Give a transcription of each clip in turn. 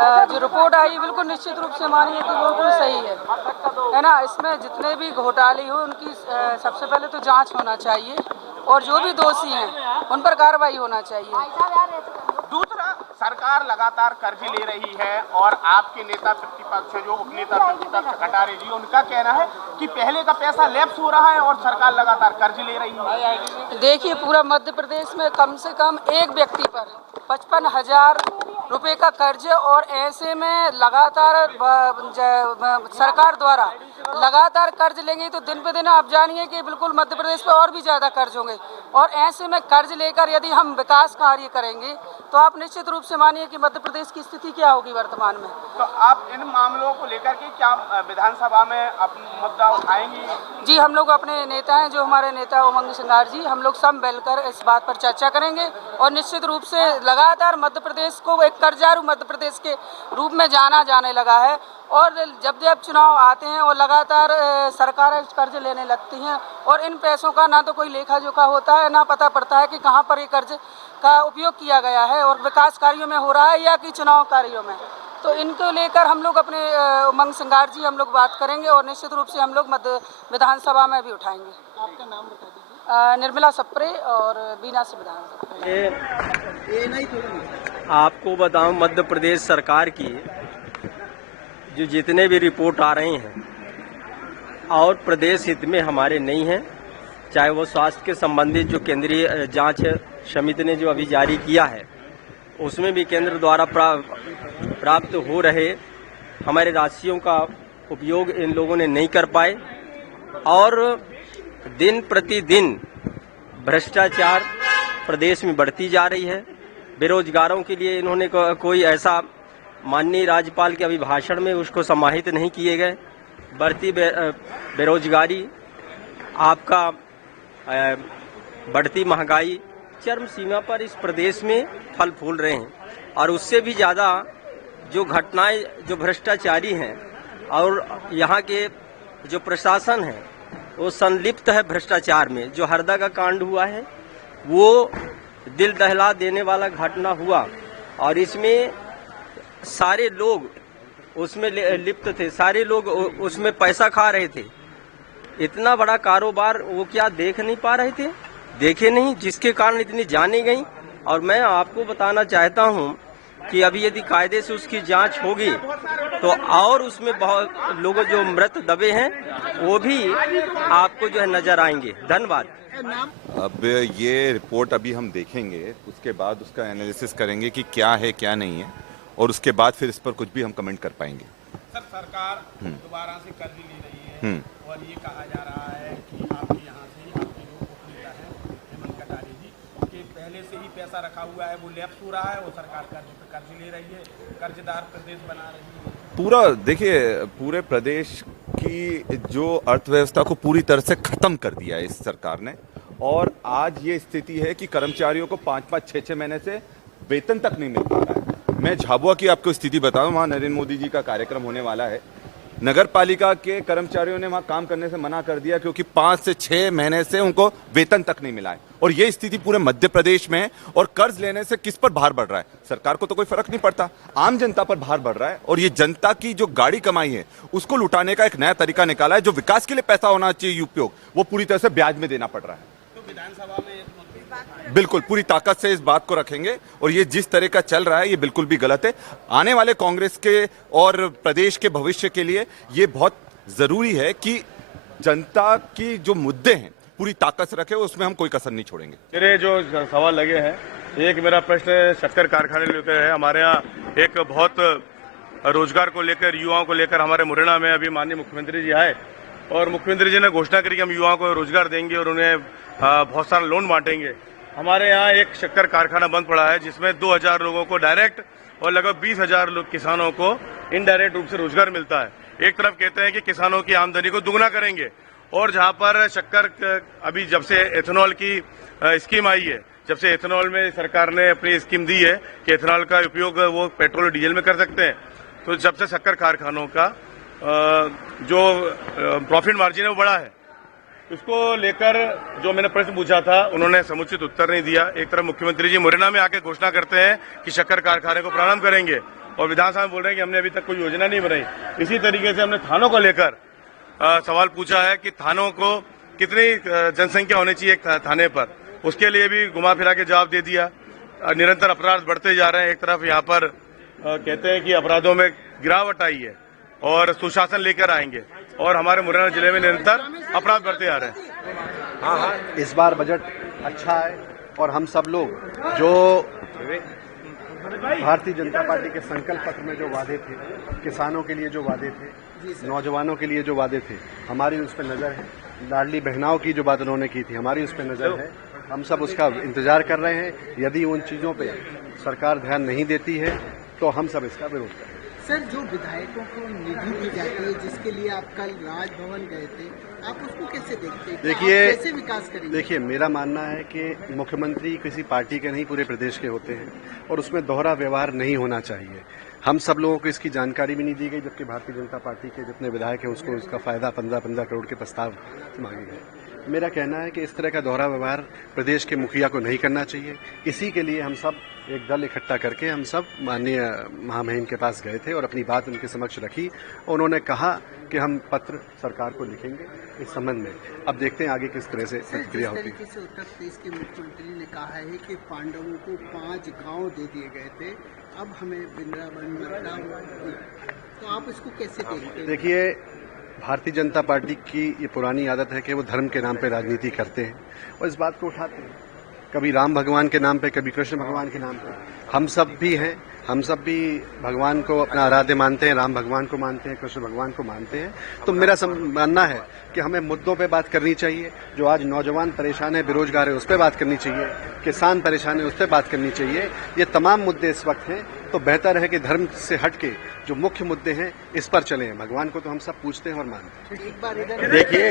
जो रिपोर्ट आई बिल्कुल निश्चित रूप से मानिए कि बिल्कुल सही है ना। इसमें जितने भी घोटाले हो उनकी सबसे पहले तो जांच होना चाहिए और जो भी दोषी हैं उन पर कार्रवाई होना चाहिए। दूसरा, सरकार लगातार कर्ज ले रही है और आपके नेता प्रतिपक्ष जो उपनेता प्रतिपक्ष कटारे जी, उनका कहना है कि पहले का पैसा लैप्स हो रहा है और सरकार लगातार कर्ज ले रही है। देखिए, पूरा मध्य प्रदेश में कम से कम एक व्यक्ति पर 55,000 रुपए का कर्ज है और ऐसे में लगातार सरकार द्वारा लगातार कर्ज लेंगे तो दिन पे दिन आप जानिए कि बिल्कुल मध्य प्रदेश पे और भी ज़्यादा कर्ज होंगे। और ऐसे में कर्ज लेकर यदि हम विकास कार्य करेंगे तो आप निश्चित रूप से मानिए कि मध्य प्रदेश की स्थिति क्या होगी वर्तमान में। तो आप इन मामलों को लेकर के क्या विधानसभा में अपना मुद्दा उठाएंगी? जी, हम लोग अपने नेता हैं, जो हमारे नेता उमंग सिंगार जी, हम लोग सब मिलकर इस बात पर चर्चा करेंगे और निश्चित रूप से लगातार मध्य प्रदेश को एक कर्जारू मध्य प्रदेश के रूप में जाने लगा है। और जब जब चुनाव आते हैं और लगातार सरकारें कर्ज लेने लगती हैं और इन पैसों का ना तो कोई लेखा जोखा होता है, ना पता पड़ता है कि कहां पर ये कर्ज का उपयोग किया गया है और विकास कार्यों में हो रहा है या कि चुनाव कार्यों में। तो इनको लेकर हम लोग अपने उमंग सिंगार जी हम लोग बात करेंगे और निश्चित रूप से हम लोग मध्य विधानसभा में भी उठाएंगे। आपका नाम बता दीजिए। निर्मला सप्रे और बीना से विधानसभा। आपको बताऊं, मध्य प्रदेश सरकार की जो जितने भी रिपोर्ट आ रहे हैं और प्रदेश हित में हमारे नहीं हैं, चाहे वो स्वास्थ्य के संबंधित जो केंद्रीय जांच समिति ने जो अभी जारी किया है उसमें भी केंद्र द्वारा प्राप्त हो रहे हमारे राशियों का उपयोग इन लोगों ने नहीं कर पाए और दिन प्रतिदिन भ्रष्टाचार प्रदेश में बढ़ती जा रही है। बेरोजगारों के लिए इन्होंने कोई ऐसा माननीय राज्यपाल के अभिभाषण में उसको समाहित नहीं किए गए। बढ़ती बेरोजगारी, आपका बढ़ती महंगाई चरम सीमा पर इस प्रदेश में फल फूल रहे हैं और उससे भी ज़्यादा जो घटनाएं जो भ्रष्टाचारी हैं और यहाँ के जो प्रशासन है वो संलिप्त है भ्रष्टाचार में। जो हरदा का कांड हुआ है वो दिल दहला देने वाला घटना हुआ और इसमें सारे लोग उसमें लिप्त थे, सारे लोग उसमें पैसा खा रहे थे। इतना बड़ा कारोबार वो क्या देख नहीं पा रहे थे? देखे नहीं, जिसके कारण इतनी जाने गई। और मैं आपको बताना चाहता हूं कि अभी यदि कायदे से उसकी जांच होगी तो और उसमें बहुत लोग जो मृत दबे हैं वो भी आपको जो है नजर आएंगे। धन्यवाद। अब ये रिपोर्ट अभी हम देखेंगे, उसके बाद उसका एनालिसिस करेंगे कि क्या है क्या नहीं है और उसके बाद फिर इस पर कुछ भी हम कमेंट कर पाएंगे। सर, सरकार दोबारा से कर्ज ले रही है और ये कहा जा रहा है कि आपके यहाँ से ही आपके जो उपनेता हैं हेमंत कटारे जी के पहले से ही पैसा रखा हुआ है, वो लैप्स हो रहा है और सरकार कर्ज ले रही है, कर्जदार प्रदेश बना रही है। पूरा देखिए, पूरे प्रदेश की जो अर्थव्यवस्था को पूरी तरह से खत्म कर दिया है इस सरकार ने और आज ये स्थिति है कि कर्मचारियों को 5-5, 6-6 महीने से वेतन तक नहीं मिल पा रहा है। मैं झाबुआ की आपको स्थिति बताऊं, वहां नरेंद्र मोदी जी का कार्यक्रम होने वाला है। नगर पालिका के कर्मचारियों ने वहां काम करने से मना कर दिया क्योंकि 5 से 6 महीने से उनको वेतन तक नहीं मिला है और ये स्थिति पूरे मध्य प्रदेश में है। और कर्ज लेने से किस पर भार बढ़ रहा है? सरकार को तो कोई फर्क नहीं पड़ता, आम जनता पर भार बढ़ रहा है। और ये जनता की जो गाड़ी कमाई है उसको लुटाने का एक नया तरीका निकाला है। जो विकास के लिए पैसा होना चाहिए उपयोग, वो पूरी तरह से ब्याज में देना पड़ रहा है। तो विधानसभा में बिल्कुल पूरी ताकत से इस बात को रखेंगे और ये जिस तरह का चल रहा है ये बिल्कुल भी गलत है। आने वाले कांग्रेस के और प्रदेश के भविष्य के लिए ये बहुत जरूरी है कि जनता की जो मुद्दे हैं पूरी ताकत से रखे, उसमें हम कोई कसर नहीं छोड़ेंगे। मेरे जो सवाल लगे हैं, एक मेरा प्रश्न शक्कर कारखाने लेकर है। हमारे यहाँ एक बहुत रोजगार को लेकर, युवाओं को लेकर हमारे मुरैना में अभी माननीय मुख्यमंत्री जी आए और मुख्यमंत्री जी ने घोषणा करी कि हम युवाओं को रोजगार देंगे और उन्हें बहुत सारा लोन बांटेंगे। हमारे यहाँ एक शक्कर कारखाना बंद पड़ा है जिसमें 2000 लोगों को डायरेक्ट और लगभग 20,000 किसानों को इनडायरेक्ट रूप से रोजगार मिलता है। एक तरफ कहते हैं कि किसानों की आमदनी को दुगना करेंगे और जहां पर शक्कर अभी जब से एथेनॉल की स्कीम आई है, जब से एथेनॉल में सरकार ने अपनी स्कीम दी है कि एथेनॉल का उपयोग वो पेट्रोल और डीजल में कर सकते हैं, तो जब से शक्कर कारखानों का जो प्रॉफिट मार्जिन है वो बढ़ा है। इसको लेकर जो मैंने प्रश्न पूछा था उन्होंने समुचित उत्तर नहीं दिया। एक तरफ मुख्यमंत्री जी मुरैना में आके घोषणा करते हैं कि शक्कर कारखाने को प्रारंभ करेंगे और विधानसभा में बोल रहे हैं कि हमने अभी तक कोई योजना नहीं बनाई। इसी तरीके से हमने थानों को लेकर सवाल पूछा है कि थानों को कितनी जनसंख्या होनी चाहिए एक थाने पर, उसके लिए भी घुमा फिरा के जवाब दे दिया। निरंतर अपराध बढ़ते जा रहे हैं। एक तरफ यहाँ पर कहते हैं कि अपराधों में गिरावट आई है और सुशासन लेकर आएंगे, और हमारे मुरैना जिले में निरंतर अपराध बढ़ते जा रहे हैं। इस बार बजट अच्छा है और हम सब लोग जो भारतीय जनता पार्टी के संकल्प पत्र में जो वादे थे, किसानों के लिए जो वादे थे, नौजवानों के लिए जो वादे थे, हमारी उस पर नजर है। लाडली बहनाओं की जो बात उन्होंने की थी, हमारी उस पर नजर है। हम सब उसका इंतजार कर रहे हैं। यदि उन चीजों पे सरकार ध्यान नहीं देती है तो हम सब इसका विरोध करेंगे। सर, जो विधायकों को निधि दी जाती है, जिसके लिए आप कल राजभवन गए थे, आप उसको कैसे देखते हैं? देखिए, कैसे विकास करेंगे? देखिए, मेरा मानना है कि मुख्यमंत्री किसी पार्टी के नहीं, पूरे प्रदेश के होते हैं और उसमें दोहरा व्यवहार नहीं होना चाहिए। हम सब लोगों को इसकी जानकारी भी नहीं दी गई, जबकि भारतीय जनता पार्टी के जितने विधायक हैं उसको इसका फायदा 15-15 करोड़ के प्रस्ताव मांगे गए। मेरा कहना है कि इस तरह का दोहरा व्यवहार प्रदेश के मुखिया को नहीं करना चाहिए। इसी के लिए हम सब एक दल इकट्ठा करके हम सब माननीय महामहिम के पास गए थे और अपनी बात उनके समक्ष रखी। उन्होंने कहा कि हम पत्र सरकार को लिखेंगे इस संबंध में। अब देखते हैं आगे किस तरह से प्रतिक्रिया होती है। जिस तरीके से उत्तर प्रदेश के मुख्यमंत्री ने कहा है कि पांडवों को 5 गांव दे दिए गए थे, अब हमें वृंदावन मथुरा, तो आप इसको कैसे देखते हैं? देखिए, भारतीय जनता पार्टी की ये पुरानी आदत है कि वो धर्म के नाम पे राजनीति करते हैं और इस बात को उठाते हैं, कभी राम भगवान के नाम पे, कभी कृष्ण भगवान के नाम पे। हम सब भी हैं, हम सब भी भगवान को अपना आराध्य मानते हैं, राम भगवान को मानते हैं, कृष्ण भगवान को मानते हैं। तो मेरा मानना है कि हमें मुद्दों पे बात करनी चाहिए। जो आज नौजवान परेशान है, बेरोजगार है, उस पर बात करनी चाहिए। किसान परेशान है, उस पर बात करनी चाहिए। ये तमाम मुद्दे इस वक्त हैं, तो बेहतर है कि धर्म से हटके जो मुख्य मुद्दे हैं इस पर चलें। भगवान को तो हम सब पूछते हैं और मानते हैं। एक बार इधर देखिए,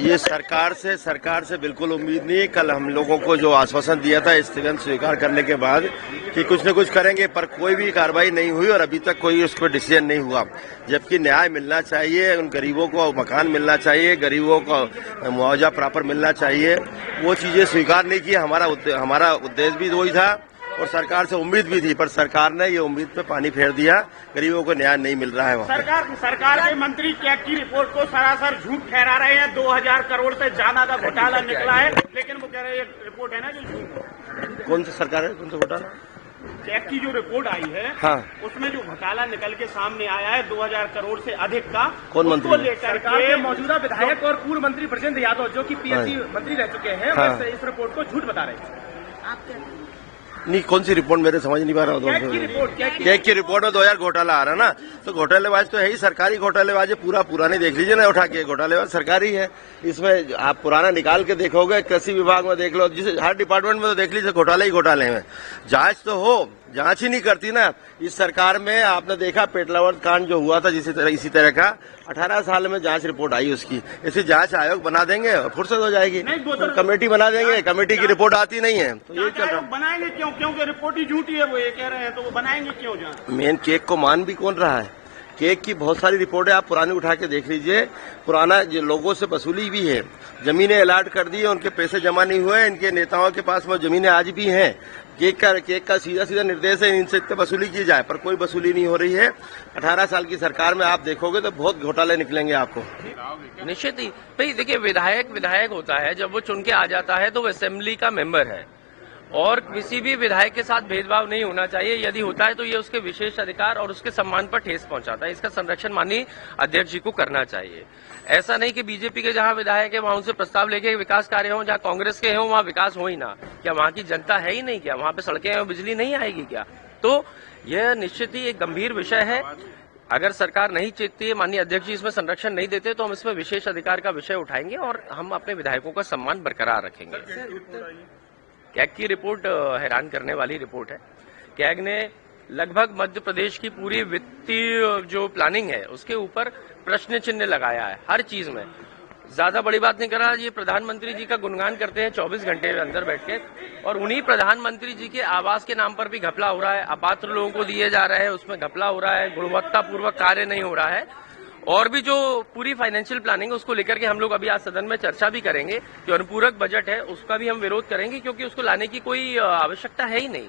ये सरकार से बिल्कुल उम्मीद नहीं है। कल हम लोगों को जो आश्वासन दिया था स्थगन स्वीकार करने के बाद कि कुछ न कुछ करेंगे, पर कोई भी कार्रवाई नहीं हुई और अभी तक कोई उस पर डिसीजन नहीं हुआ। जबकि न्याय मिलना चाहिए, उन गरीबों को मकान मिलना चाहिए, गरीबों को मुआवजा प्रॉपर मिलना चाहिए, वो चीजें स्वीकार नहीं की। हमारा उद्देश्य भी वही था और सरकार से उम्मीद भी थी, पर सरकार ने ये उम्मीद पे पानी फेर दिया। गरीबों को न्याय नहीं मिल रहा है वहाँ सरकार के मंत्री कैग की रिपोर्ट को सरासर झूठ ठहरा रहे हैं। 2000 करोड़ से ज्यादा का घोटाला निकला है, लेकिन वो कह रहे हैं ये रिपोर्ट है ना जो झूठ। कौन सी सरकार है, कौन सा घोटाला? कैग की जो रिपोर्ट आई है, हाँ, उसमें जो घोटाला निकल के सामने आया है 2000 करोड़ से अधिक का, कौन मंत्री? लेकर के मौजूदा विधायक और पूर्व मंत्री ब्रजेंद्र यादव, जो कि पीएचडी मंत्री रह चुके हैं, हाँ, इस रिपोर्ट को झूठ बता रहे हैं। नहीं, कौन सी रिपोर्ट मेरे समझ नहीं पा रहा हूँ। कैग की रिपोर्ट में 2000 घोटाला आ रहा ना, तो घोटालेबाज तो है ही, सरकारी घोटालेबाज है। पूरा नहीं देख लीजिए ना उठा के, घोटालेबाज सरकारी है। इसमें आप पुराना निकाल के देखोगे, कृषि विभाग में देख लो, जिसे हर डिपार्टमेंट में तो देख लीजिए घोटाले ही घोटाले में। जांच तो हो, जांच ही नहीं करती ना इस सरकार में। आपने देखा पेटलावर कांड जो हुआ था, इसी तरह का 18 साल में जांच रिपोर्ट आई उसकी। इसी जांच आयोग बना देंगे, फुर्सत हो जाएगी, तो कमेटी बना देंगे, कमेटी की रिपोर्ट आती नहीं है, तो ये चल रहा है। बनाएंगे क्यों? क्योंकि रिपोर्ट ही झूठी है, वो ये कह रहे हैं, तो वो बनाएंगे क्यों? मेन केक को मान भी कौन रहा है? केक की बहुत सारी रिपोर्टें आप पुरानी उठा के देख लीजिए। पुराना जो लोगों से वसूली भी है, जमीनें अलाट कर दी है, उनके पैसे जमा नहीं हुए। इनके नेताओं के पास में जमीनें आज भी हैं। केक का सीधा निर्देश है इनसे वसूली की जाए, पर कोई वसूली नहीं हो रही है। 18 साल की सरकार में आप देखोगे तो बहुत घोटाले निकलेंगे आपको। निश्चित ही भाई, देखिए, विधायक होता है, जब वो चुन के आ जाता है तो वो असेंबली का मेंबर है और किसी भी विधायक के साथ भेदभाव नहीं होना चाहिए। यदि होता है तो ये उसके विशेष अधिकार और उसके सम्मान पर ठेस पहुंचाता है। इसका संरक्षण माननीय अध्यक्ष जी को करना चाहिए। ऐसा नहीं कि बीजेपी के जहां विधायक है वहां उनसे प्रस्ताव लेके विकास कार्य हो, जहां कांग्रेस के हों वहां विकास हो ही ना। क्या वहां की जनता है ही नहीं? क्या वहां पे सड़कें और बिजली नहीं आएगी क्या? तो यह निश्चित ही एक गंभीर विषय है। अगर सरकार नहीं चेतती है, माननीय अध्यक्ष जी इसमें संरक्षण नहीं देते, तो हम इसमें विशेष अधिकार का विषय उठाएंगे और हम अपने विधायकों का सम्मान बरकरार रखेंगे। कैग की रिपोर्ट हैरान करने वाली रिपोर्ट है। कैग ने लगभग मध्य प्रदेश की पूरी वित्तीय जो प्लानिंग है उसके ऊपर प्रश्न चिन्ह लगाया है, हर चीज में। ज्यादा बड़ी बात नहीं कर रहा, ये प्रधानमंत्री जी का गुणगान करते हैं 24 घंटे के अंदर बैठ के, और उन्हीं प्रधानमंत्री जी के आवास के नाम पर भी घपला हो रहा है। अपात्र लोगों को दिए जा रहे हैं, उसमें घपला हो रहा है, गुणवत्तापूर्वक कार्य नहीं हो रहा है। और भी जो पूरी फाइनेंशियल प्लानिंग है उसको लेकर के हम लोग अभी आज सदन में चर्चा भी करेंगे। जो अनुपूरक बजट है उसका भी हम विरोध करेंगे, क्योंकि उसको लाने की कोई आवश्यकता है ही नहीं।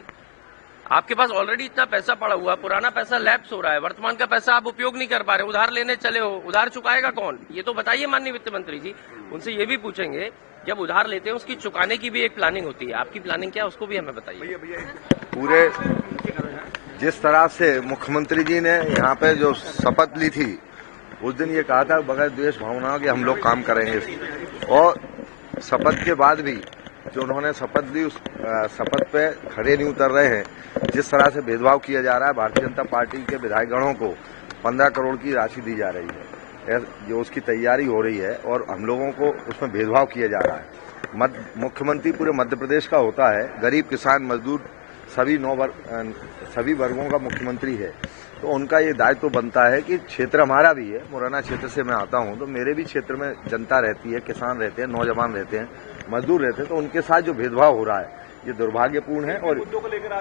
आपके पास ऑलरेडी इतना पैसा पड़ा हुआ है, पुराना पैसा लैप्स हो रहा है, वर्तमान का पैसा आप उपयोग नहीं कर पा रहे, उधार लेने चले हो, उधार चुकाएगा कौन? ये तो बताइए माननीय वित्त मंत्री जी। उनसे ये भी पूछेंगे, जब उधार लेते हैं उसकी चुकाने की भी एक प्लानिंग होती है, आपकी प्लानिंग क्या है उसको भी हमें बताइए। पूरे जिस तरह से मुख्यमंत्री जी ने यहाँ पे जो शपथ ली थी, उस दिन ये कहा था बगैर द्वेष भावना के हम लोग काम करेंगे, और शपथ के बाद भी जो उन्होंने शपथ ली उस शपथ पे खड़े नहीं उतर रहे हैं। जिस तरह से भेदभाव किया जा रहा है, भारतीय जनता पार्टी के विधायकगणों को 15 करोड़ की राशि दी जा रही है, जो उसकी तैयारी हो रही है, और हम लोगों को उसमें भेदभाव किया जा रहा है। मुख्यमंत्री पूरे मध्य प्रदेश का होता है, गरीब किसान मजदूर सभी वर्गों का मुख्यमंत्री है, तो उनका ये दायित्व तो बनता है कि क्षेत्र हमारा भी है, मुरैना क्षेत्र से मैं आता हूँ, तो मेरे भी क्षेत्र में जनता रहती है, किसान रहते हैं, नौजवान रहते हैं, मजदूर रहते हैं, तो उनके साथ जो भेदभाव हो रहा है ये दुर्भाग्यपूर्ण है। और मुद्दों को लेकर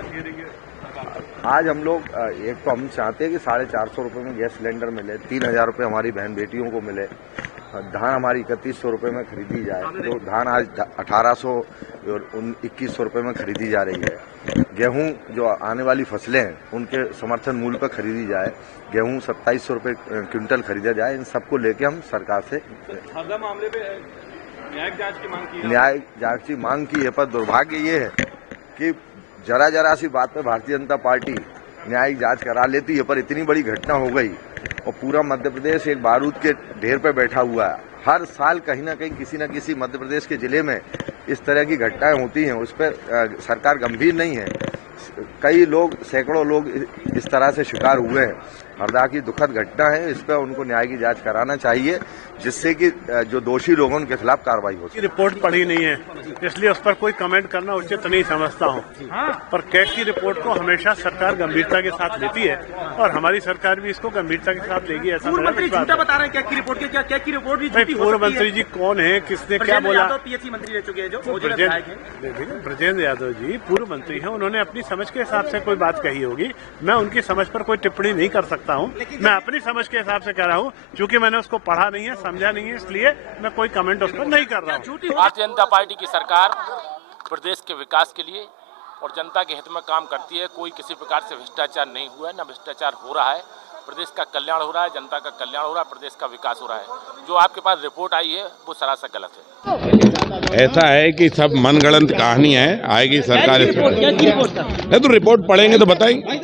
आज हम लोग एक तो हम चाहते हैं कि 450 रुपये में गैस सिलेंडर मिले, 3000 रुपये हमारी बहन बेटियों को मिले, धान हमारी 3100 रुपये में खरीदी जाए, तो धान आज 1800 और 2100 रुपये में खरीदी जा रही है। गेहूं जो आने वाली फसलें हैं उनके समर्थन मूल्य पर खरीदी जाए, गेहूं 2700 रुपये क्विंटल खरीदा जाए। इन सबको लेके हम सरकार से मामले पे न्यायिक जांच की मांग की है, पर दुर्भाग्य ये है कि जरा सी बात पे भारतीय जनता पार्टी न्यायिक जांच करा लेती है, पर इतनी बड़ी घटना हो गई और पूरा मध्य प्रदेश एक बारूद के ढेर पे बैठा हुआ है। हर साल कहीं ना कहीं किसी न किसी मध्य प्रदेश के जिले में इस तरह की घटनाएं होती हैं, उस पर सरकार गंभीर नहीं है। कई लोग, सैकड़ों लोग इस तरह से शिकार हुए हैं। हरदा की दुखद घटना है, इस पर उनको न्याय की जांच कराना चाहिए, जिससे कि जो दोषी लोग उनके खिलाफ कार्रवाई हो। रिपोर्ट पढ़ी नहीं है, इसलिए उस पर कोई कमेंट करना उचित नहीं समझता हूँ, पर कैग की रिपोर्ट को हमेशा सरकार गंभीरता के साथ लेती है और हमारी सरकार भी इसको गंभीरता के साथ लेगी। ऐसा पूर्व मंत्री झूठा बता रहे हैं कैग की रिपोर्ट के, क्या कैग की रिपोर्ट भी झूठी हो सकती है? पूर्व मंत्री जी कौन है, किसने क्या बोला? पीएससी मंत्री रह चुके हैं जो ब्रजेंद्र यादव जी पूर्व मंत्री हैं, उन्होंने अपनी समझ के हिसाब से कोई बात कही होगी, मैं उनकी समझ पर कोई टिप्पणी नहीं कर सकता हूँ। मैं अपनी समझ के हिसाब से कह रहा हूँ, क्योंकि मैंने उसको पढ़ा नहीं है, समझा नहीं है, इसलिए मैं कोई कमेंट उस पर नहीं कर रहा हूँ। भारतीय जनता पार्टी की सरकार प्रदेश के विकास के लिए और जनता के हित में काम करती है। कोई किसी प्रकार से भ्रष्टाचार नहीं हुआ है, न भ्रष्टाचार हो रहा है। प्रदेश का कल्याण हो रहा है, जनता का कल्याण हो रहा है, प्रदेश का विकास हो रहा है। जो आपके पास रिपोर्ट आई है वो सरासर गलत है। ऐसा है कि सब मनगढ़ंत कहानी है, आएगी सरकार। तो रिपोर्ट पढ़ेंगे तो बताएंगे।